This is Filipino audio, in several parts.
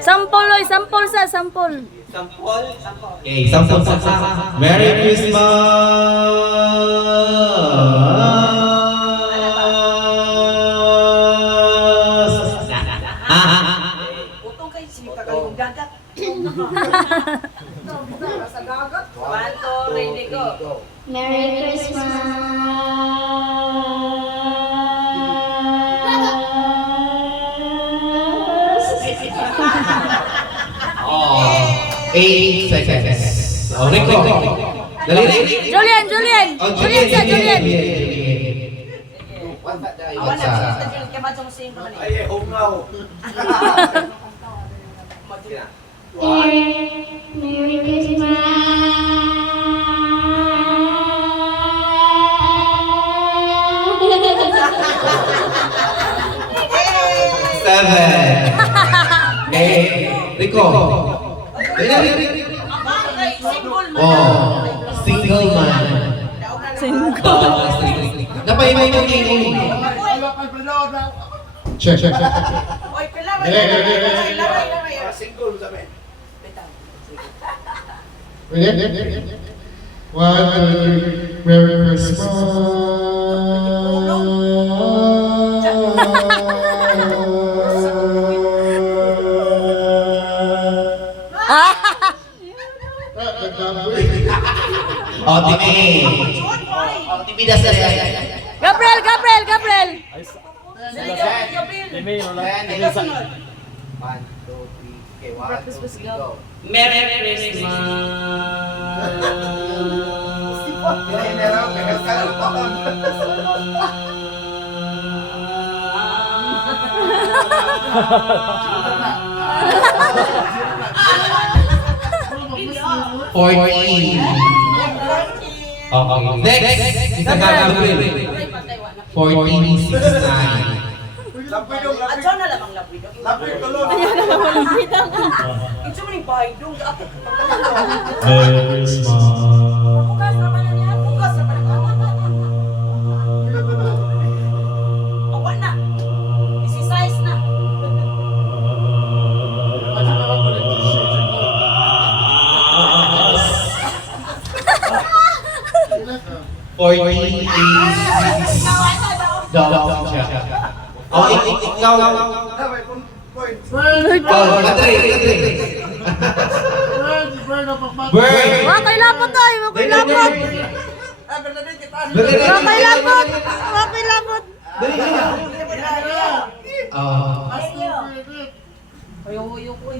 Sampol, oy, sampol sa, sampol. Sampol? Okay, sampol sa. Merry Christmas! Utong kayo, simita kayo ng gagat. Sa gagat? 1, 2, ready, go. Merry Christmas. Oh, 8 seconds. Oh, Rico. Dali. Julian, Julian. Oh, Julian siya, Julian. Awan na, sinista Julian, kaya madyo mo sing naman eh. Ay, hungaw. Merry Christmas. 7, 8, Rico. Dali. Oh, single man. Napay mo yung game. Check. Oy, pila ba? Laray. Single sa men. Merry Christmas. Oh, Timi. Oh, Timi das. Gabriel. Merry Christmas. Okay. Next, isa Gabriel. 14, 69. Lapidong, Adyo na lamang lapidong. lapid tulog. Ito mo yung bahay dong. Merry Christmas. Bukas naman na niya. Bukas naman na. Awan na. Isi-size na. Dog siya. Oh, ikaw. Давай, point. Oh, Atre. Bird. Wakay lapot, oy. Wakay lapot. Ah, Bernadette, kita. Wakay lapot. Wakay lapot. Oh. Ayaw ko eh.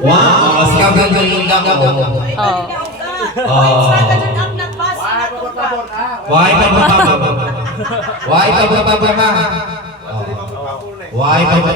Wow, mas kagal ng indak ako. Why pa ba? Why pa ba?